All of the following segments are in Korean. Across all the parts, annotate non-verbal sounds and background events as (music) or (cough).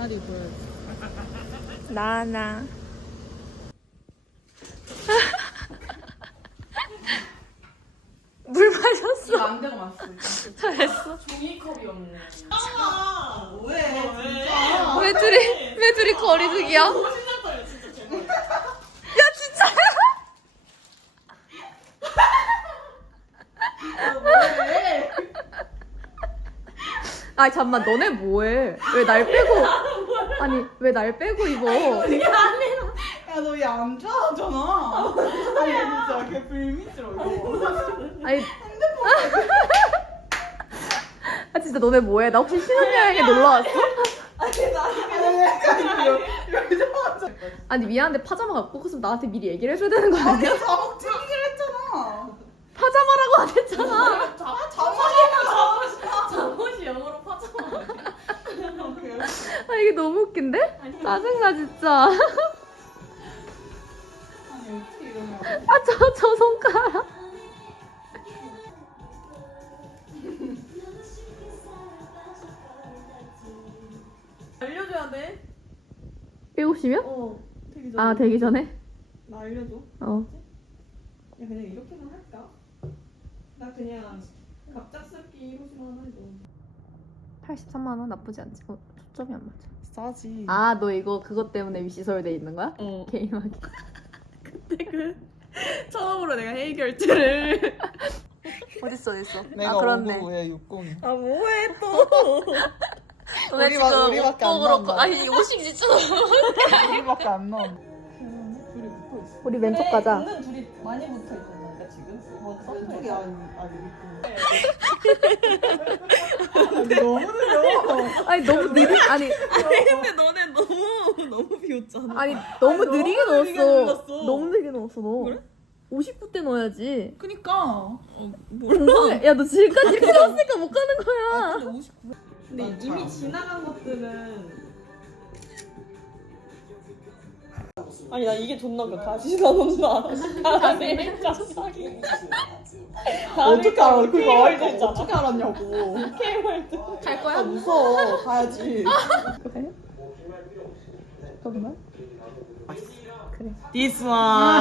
강아지 보여 나나. (laughs) 물 마셨어. 안 되고 왔어 잘했어. 종이컵이 없네 아 왜? 진짜 왜 둘이 왜 둘이 거리두기야? 야 신났어요 진짜 제발 진짜. 왜? 아 잠만 너네 뭐해? 왜 날 빼고? 아니 왜 날 빼고 입어? 야 너 얘 안 좋아하잖아 아니 진짜 걔 불미스러워 아니. 아 진짜 너네 뭐해? 나 혹시 신혼여행에 놀러 왔어? 아니 아니 미안한데 파자마 갖고 갔으면 나한테 미리 얘기를 해줘야 되는 거 아니야? 자막 튀기기로 했잖아 파자마라고 안 했잖아. 자막이야 잠옷이 영어로 파자마 아 이게 너무 웃긴데? 짜증나 진짜. 아 저 저 손가락. (laughs) 알려줘야 돼? 빼고시면? 어 되기 전에 아 되기 전에? 나 알려줘 어. 야 그냥 이렇게만 할까? 나 그냥 갑작스럽게 1호시만 하나 해줘 83만 원 나쁘지 않지. 어, 초점이 안 맞아. 싸지 아 너 이거 그것 때문에 위시 서울대 있는 거야? 어 게임하기. (laughs) 근데 그 처음으로 내가 회의 결제를 (laughs) 어딨어 어딨어. 내가 아 그렇네. 59에 60이. 아 뭐해 또 너네 우리만- 지금 우리밖에 안 옷도 그렇고 나온다. 아니 옷이 진짜 우리밖에 안 나온. 둘이 붙어 있어 우리 왼쪽 가자. 은근 둘이 많이 붙어 있던 썸쪽이야 아니 아니 너무 느려. 아니 너무 느리 아니 근데 너네 너무 너무 비웃잖아 아니 너무 너무 느리게 느리게 넣었어. 눌렀어. 너무 느리게 넣었어 너. 그래? 50분 때 넣어야지. 그니까 어, 몰라. 야너 지금까지 (laughs) 이렇게 넣었으니까 못 가는 거야. 근데 59 근데 난 이미 잘 지나간 것들은 아니 나 이게 존나 웃겨 다시 나온다 다음에 갑자기 어떻게 알아? 그거 알고. 어떻게 알았냐고. K월드 갈아 거야? 무서워. 가야지. 잠깐만. This one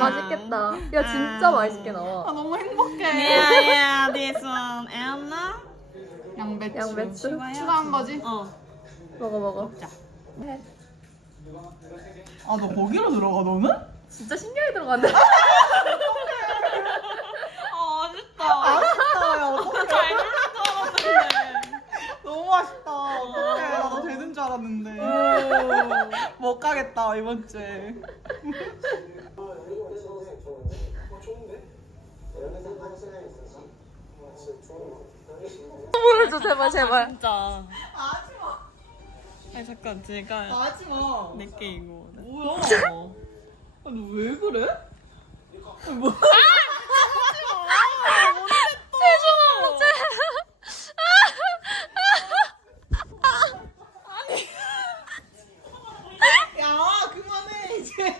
맛있겠다. 야 진짜 맛있게 아 나와. 너무 행복해. Yeah yeah this one Anna 양배추. 양배추 추가한 거지? 어 먹어 먹어. 아 너 거기로 들어가 너는? 진짜 신기하게 들어간다. 아, 아쉽다 아쉽다 야 어떡해. 잘 누를 줄 알았는데 너무 아쉽다. 어떡해. 나도 되는 줄 알았는데. 못 가겠다 이번 주에. 보여줘 제발 제발. 진짜 하지마. 아니 잠깐 제가 하지 마. 내게 이거 뭐야? 아, 너왜 그래? 야 그만해 이제. 야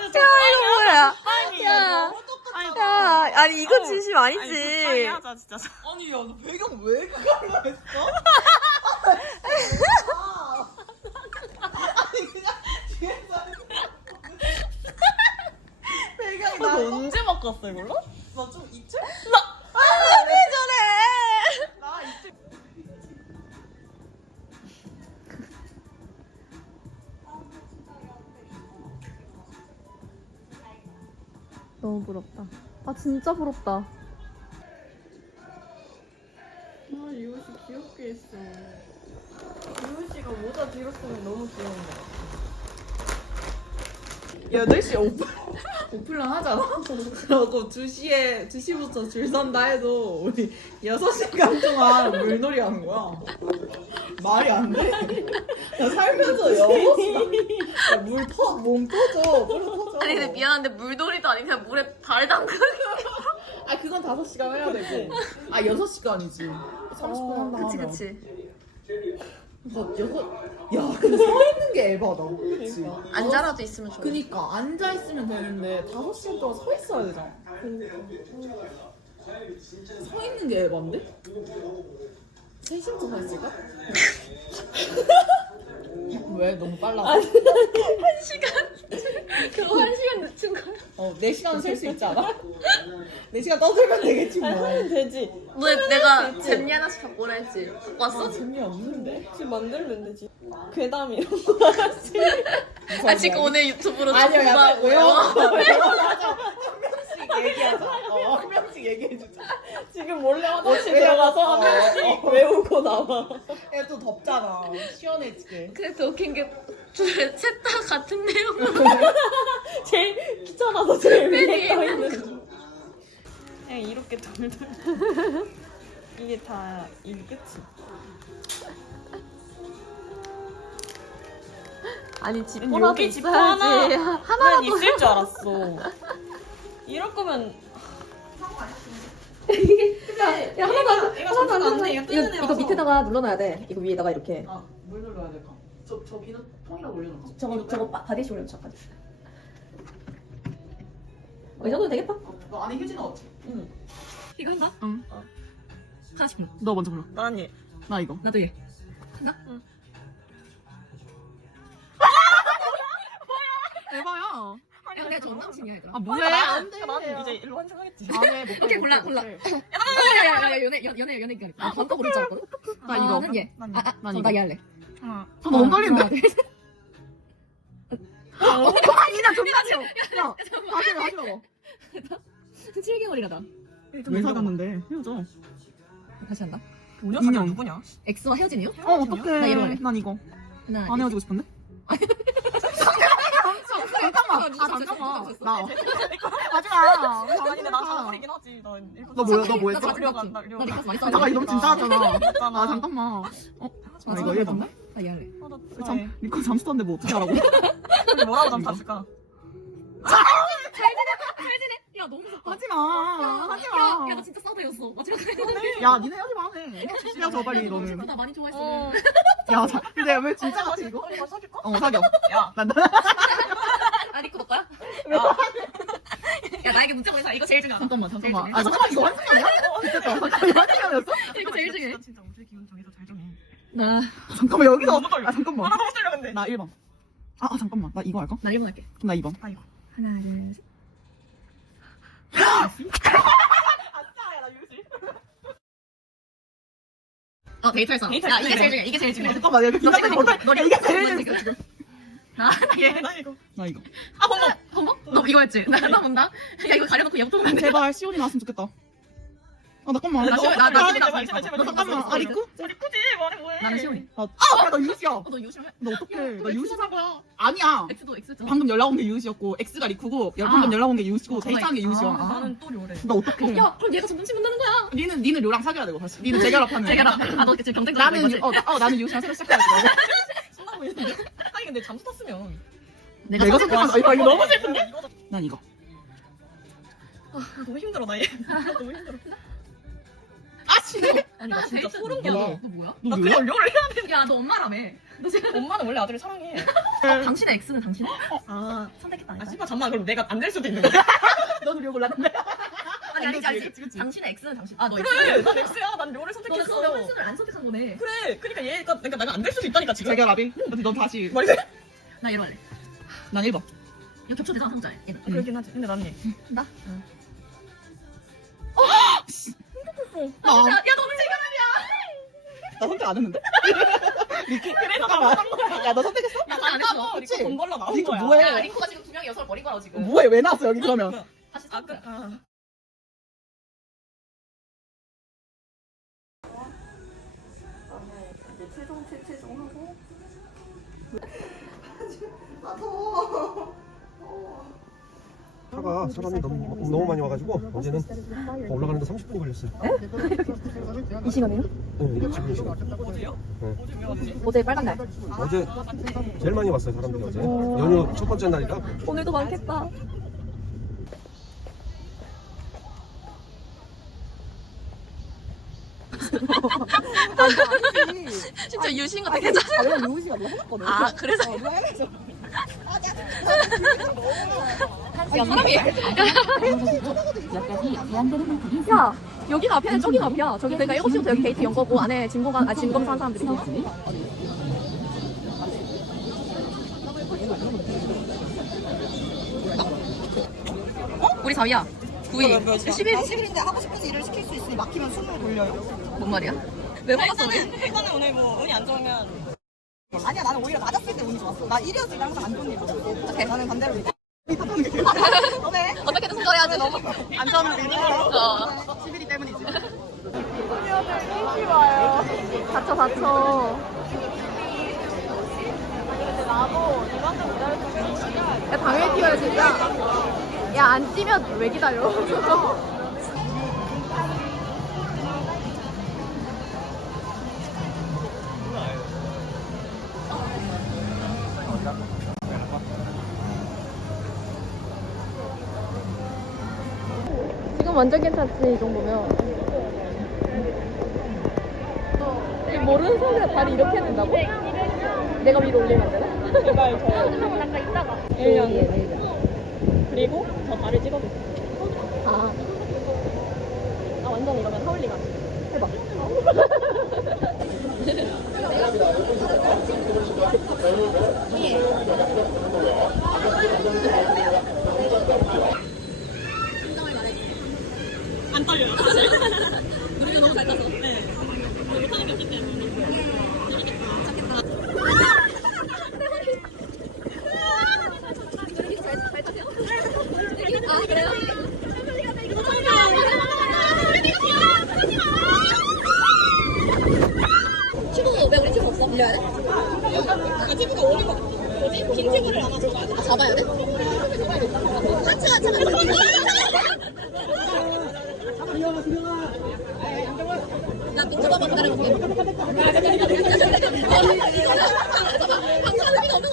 이거 뭐야? 아니 야. 아니 야 아니 이거 진심 아니 아니지. 적당히 하자 진짜 너무 부럽다. 아 진짜 부럽다. 아 이효씨 귀엽게 했어 이효씨가 모자 쓰면 너무 귀여운데 8시 오픈 (laughs) 오픈을 하잖아? 그러고 2시에 2시부터 줄 선다 해도 우리 6시간 동안 물놀이 하는 거야 말이 안 돼. 나 살면서 여섯 시간 물터 몸 터져. 아니 근데 미안한데 물놀이도 아니 그냥 물에 발 담그는 아 그건 다섯 시간 해야 되고. 아 여섯 시간이지. 30분 한다 그치 하면. 그치 그래서 여섯. 야 근데 서 있는 게 에바다. 그치. 앉아라도 있으면 좋아 그니까 앉아 있으면 되는데 다섯 시간 동안 서 있어야 되잖아. 서 있는 게 에반데? 세 시부터 서 있을까? (laughs) 왜 너무 빨라? 그거 (laughs) 한 시간 늦춘 거야 어, 4시간 셀 수 있지 않아? 4시간 떠들면 되겠지 뭐. 하면 되지. 너 내가 잼미 하나씩 갖고 오라 했지 갖고 왔어? 재미없는데? 지금 만들면 되지. 괴담 이런 거 하지. 아 지금 오늘 유튜브로 아니야, 약간 공부하고 외워서 외워서 한 명씩 얘기하자. 어, 한 명씩 얘기해주자. 지금 몰래 화장실 어, 들어가서 어, 한 명씩 어. 외우고 나와. 야, 또 덥잖아. 시원해지게. 근데 더 웃긴 게셋다 같은 내용으로 (laughs) 제일 귀찮아서 제일 위에 맨떠 있는. 그냥 이렇게 돌돌. (laughs) 이게 다 이게 끝이. 아니 여기 지퍼라도 지퍼 있어야지 하나- 난 하나라도 있을 줄 알았어. 이럴 거면 야 하나도 안 얘가 잠깐 안 돼. 얘가 뜨는 이거, 애라서. 이거 밑에다가 눌러놔야 돼 이거 위에다가 이렇게 아, 물 눌러야 될까? 저, 저 비누 통이라 올려놓자. 저거 저거 바- 바디쇼 올려줘 바디 어, 이 정도 되겠다 너 안에 휴지 넣었지? 이건가? 응. 하나씩 먹너 먼저 불러. 난 얘. 나 이거. 나도 얘 에바야. 야 근데 전 남친이야 얘들아 아, 뭐해? 안 돼. 난 이제 일로 환승하겠지. 안 해. 못 오케이 해, 골라 못 골라. 야야야 연애 연- 연애 연애 기다려 아 반거 고를 줄 알았거든 나 이거. 나는 얘 난 아, 아, 난저 이거. 나얘 할래 하나. 저 너무? 하나, 둘, 셋. 아니 나 존나 싫어. 야, 다시 해, 다시 먹어. 7개월이라다 왜 사귀었는데? 헤어져. 다시 한다 5년 인형. 사귀 누구냐? X와 헤어진 이유? 어, 어떡해. 나 이거 할래. 난 이거. 하나 안 헤어지고 싶은데? 잠깐만. 아, 진짜 잠깐만. 진짜 나. 하지 마. 아니 근데 나 장난이긴 하지. 난 일본 너 뭐야, 너 사귀- 뭐나 많이 아, 잠깐, 이거 너무 진짜 하잖아. 했잖아. 아, 잠깐만. 어? 아, 아, 이거. 나얘 할래 어, 나 참. 니꺼 잠수 탔는데 뭐 어떻게 하라고? (laughs) 뭐라고 잠탔을까? 야 너무 무섭다 하지 마. 하지 마. 야나 진짜 싸대였어 마지막 야, 니네 하지 마. 해. 헤어져, 빨리, 너는. 나 많이 좋아했어 어. 야, 자, 근데 왜 진짜 같이 이거? 사귈까? 어, 사겨. 야. 난, (laughs) 아 리코 너 거야? 야. 야 나에게 문자 보내서 이거 제일 중요하다 잠깐만, 잠깐만. 아, 잠깐만, 이거 환승 아니야? 됐다. 잠깐만, 이거 환승 아니었어? 이거 제일 중요해 진짜 진짜 우리 기분 정해서 잘 정해. 나나 잠깐만, 여기서. 너무 떨려. 아, 잠깐만. 아, 너무 떨려 근데. 나 1번. 아, 아, 잠깐만. 나 이거 할까? 1번 할게 그럼 나 2번. 아 이거. 하나 둘 셋 아싸야 (laughs) 나 유지. 어 데이트할 사람 데이트할 야 이게 사람. 제일 중요해 이게 제일 중요해 잠깐만, 여기 너 기다리는 지금 거너 야, 이게 제일 지금. 나 얘 나 이거. 나 이거. 아 범벅 범벅? 너 이거였지? 나, 나 본다 야 이거 가려놓고 보면 돼 제발 시온이 나왔으면 좋겠다. 아, 잠깐만. 나 시온이- 나- 나 시온이 제발. 제발, 너 제발, 잠깐만. 아. 리쿠? 우리 꾸지 말해 뭐해. 나는 시온이 아, 아, 나 유시야. 어, 너 싫어해? 너 어떡해. 나 유시. 산 거야 아니야. X도 X잖아 방금 연락 온 게 유시였고, X가 리쿠고, 방금 아. 연락 온 게 유시고, 어, 데이트한 게 유시야. 아. 나는 또 요래. 나 어떡해. 야 그럼 얘가 점점 씹는다는 거야 니는, 니는 료랑 사귀어야 되고, 사실. 니는 재결합하는. 제가 아너 지금 경쟁 나는, 어, 나, 어, 나는 유시랑 새로 시작해야 돼. 근데 잠수 탔으면. 내가 내가 선택- 선택한, 아, 이거, 이거 너무 슬픈데? 난 이거. 너무 힘들어 나 얘. (laughs) 너무 힘들어. 아, 진짜. 아니 나 진짜 데이트 소름? 돋아 너 뭐야? 너 나? 그냥 료를 해야 돼. 야 너 엄마라며 너 지금 엄마는 원래 아들을 사랑해. 어, 당신의 X는 당신의? 아. 선택했다 아 아니다 씨발 잠만 그럼 내가 안 될 수도 있는 거야. (laughs) 너도 료 골랐는데? 아니 아니지 아니지 그치, 그치. 당신의 X는 당신 아너 그래 난 X야. 난 료를 너는 선택했어. 그러면 환승을 안 선택한 거네 그래. 그러니까 얘가 그러니까 내가 안 될 수도 있다니까 지금. 재결합이? 근데 넌 다시. 머리 돼. 나 얘로 할래 난 1번. 이거 겹쳐지잖아 상자에 얘는 그렇긴 하지. 근데 나는 얘. 나? 나, 야, 야 너는 지금 나 선택 안 했는데? (laughs) 그래서 나 잠깐만. 못한 거야. 야, 너 선택했어? 야, 나안 했어. 그치? 리코 돈 벌러 나온 리코 거야. 뭐해? 야 링코가 지금 두 명이 여성을 버린 거라고 지금 뭐해, 왜 나왔어, 여기 그러면? 다시 아, 아, 그, 아. 차가 사람이 너무 너무 많이 와가지고 어제는 올라가는데 30분이 걸렸어요. (laughs) 이 시간에요? 네, 지금 이 시간. 어제 빨간 날. 어제 제일 많이 왔어요 사람들이 어제. 연휴 첫 번째 날이라. 오늘도 많겠다. (laughs) 진짜 유신 같아 괜찮아 아, 내가 유우씨가 뭐 해놨거든. 아 그래서 (laughs) 사람이 야, 여기가 앞이야, 저기가 앞이야. 저기 그러니까 7시부터 여기 게이트 연 거고 안에 진검관, 아, 진검사 한 사람들이 있지. 우리 4위야. 9위. 11위. 10일인데 하고 싶은 일을 시킬 수 있으니 막히면 숨을 돌려요? 뭔 말이야? 왜 화났어? 일단은 오늘 뭐 운이 안 좋으면 아니야 나는 오히려 맞았을 때 운이 좋았어 나 1위였을 때 항상 안 좋은 일. 나는 반대로 너네 어떻게든 손절해야지, 너무. 안 좋은 일이니까 어. 11위 때문이지 다쳐, 다쳐. 야, 당연히 뛰어야지, 야. 야, 안 뛰면 왜 기다려? (laughs) 완전 괜찮지, 이 정도면. 이 모르는 사람이 다리 이렇게 해야 된다고? 내가 위로 올리면 안 되나? 제발 저 한번 잠깐 있다가. 1년 그리고 저 발을 찍어보세요. 아. 아, 완전 이러면 하울링 하지. 해봐. (laughs) (laughs) 안 떨려요. 우리가 너무 잘 타서. 네. 못하는 게 없기 때문에. 아, 그래요? 왜 우리 없어? 빌려야 돼? 아, 오는 거 뭐지? 긴. 아, 잡아야 돼? 하트 하트 나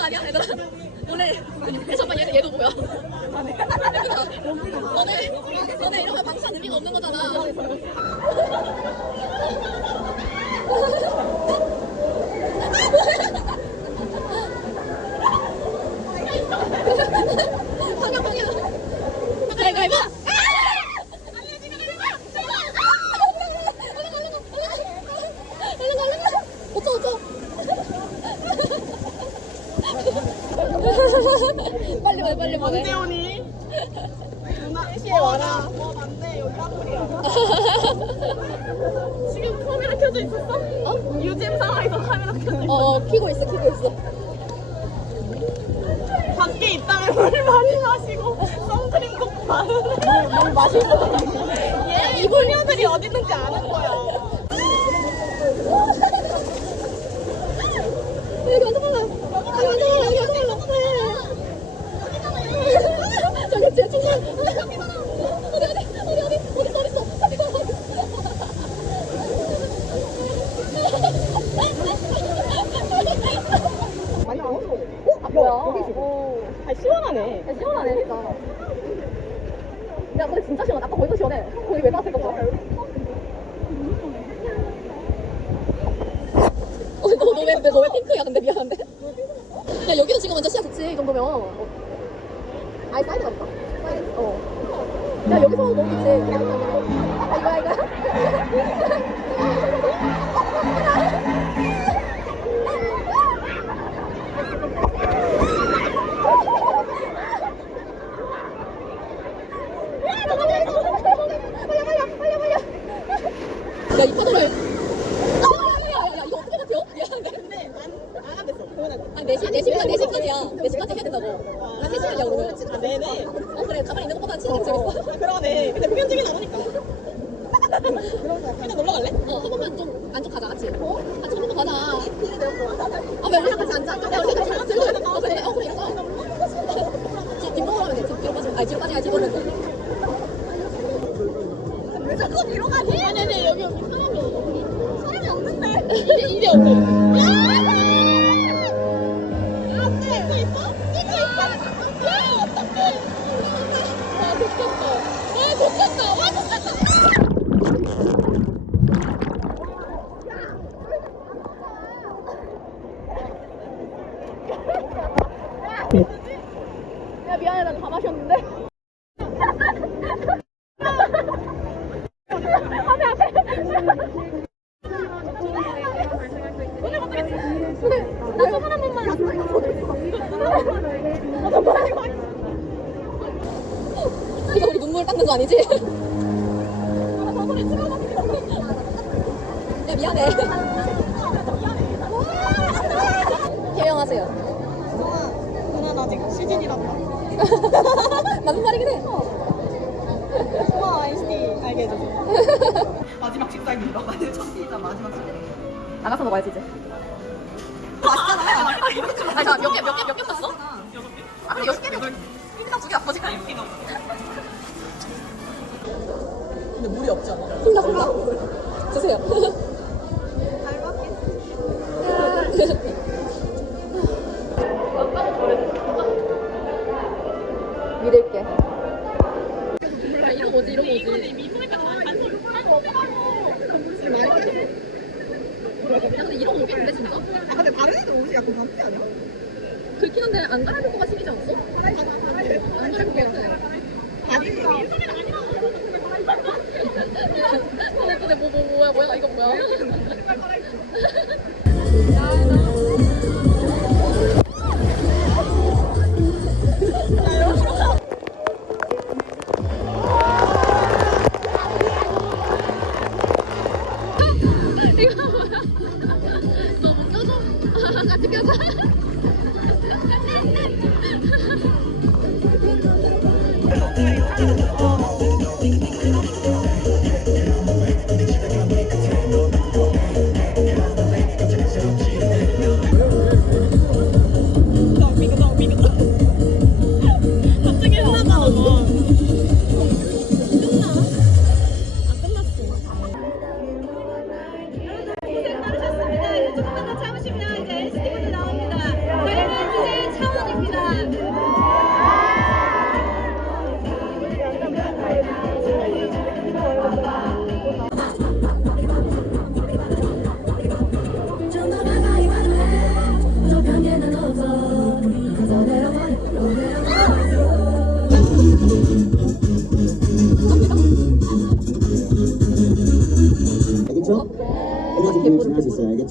아니야? 원래, 잠깐만, 얘, 얘도 뭐야? 너네, 너네 이러면 방송 의미가 없는 거잖아. 방금 방금. 가위바위보. 어쩌 어쩌 빨리 보내 빨리 보내 언제 오니? 누나 4시에 와라 어 맞네 여기 한국이야 지금 카메라 켜져 있었어? 어? 유잼 상황에서 카메라 켜져 있어. 어 키고 있어 키고 있어 밖에 있다면 물 많이 마시고 선크림 꼭 바르네. 물 마시고 얘 있는지 아는 거야. 여기 완전 빨라 여기 완전 빨라 여기 완전 빨라 저기 저기 저 Amen. 야 미안해. 개명하세요. 그난 아직 시즌이란다. 맞는 말이긴 해. 우와 아이스티 알게 해줘서. 마지막 식사입니다. 마지막 첫 끼자 마지막 식사. 나가서 먹어야지 이제. 맛있잖아. 아니 잠몇 개 몇 개 몇개 이런 거지 이런 거지. 야 근데 이런 거 오겠는데 진짜? 아 근데 다른 애들 옷이 약간 반지 아니야? 그렇긴 한데 안 갈아입을 거가 심이지 않았어? 안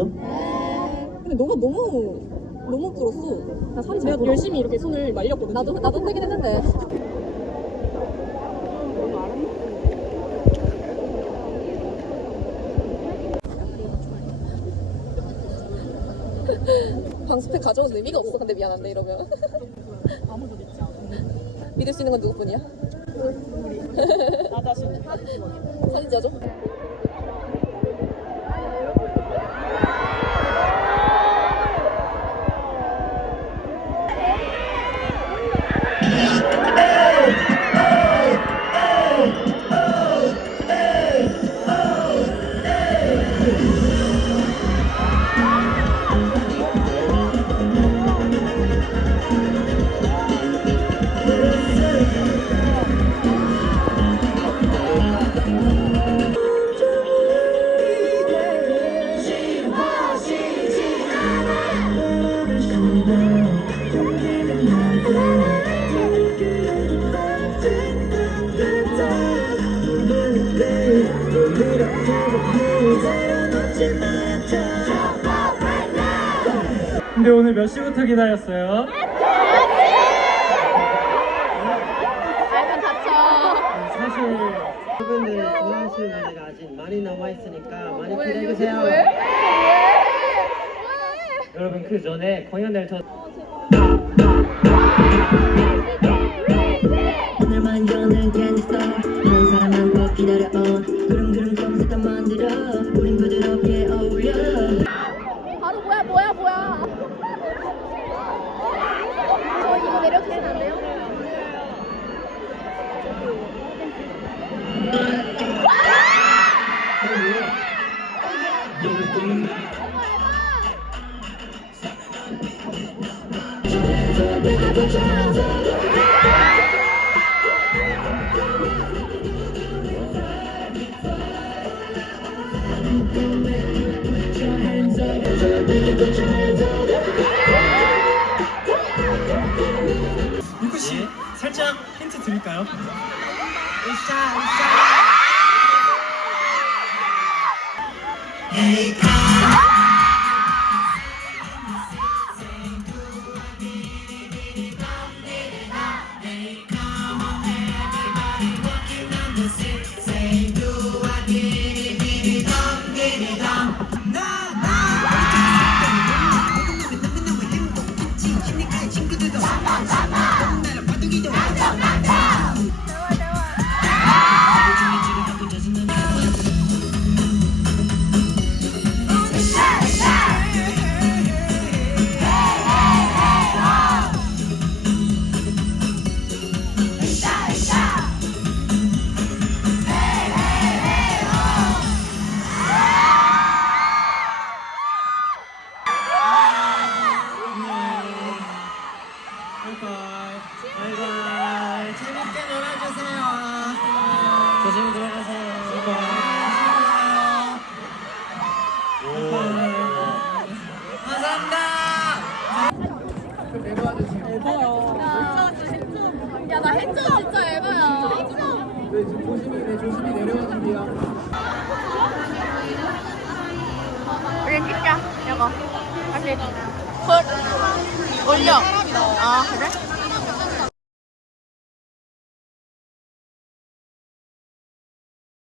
알겠죠? 근데 너가 너무 너무 불었어. 나 살이 내가 열심히 이렇게 손을 말렸거든. 나도 나도 흔들긴 했는데. (laughs) 방수팩 가져온 의미가 없어. 근데 미안한데 이러면. 아무도 믿지 않아. 믿을 수 있는 건 누구뿐이야? 나 자신. 사진 찍어줘. 근데 오늘 몇 시부터 기다렸어요? 알면 다쳐. 사실 여러분들 좋아하시는 노래가 아직 많이 남아있으니까 많이 기대해주세요. 여러분 그 전에 공연을 더오 늘만 여는 댄서 한 사람만 꼭 기다려 구름구름 검색어 만들어 우린 부드럽게 어울려 바로 뭐야 뭐야 뭐야. 저 이거 내려주시면 안 돼요?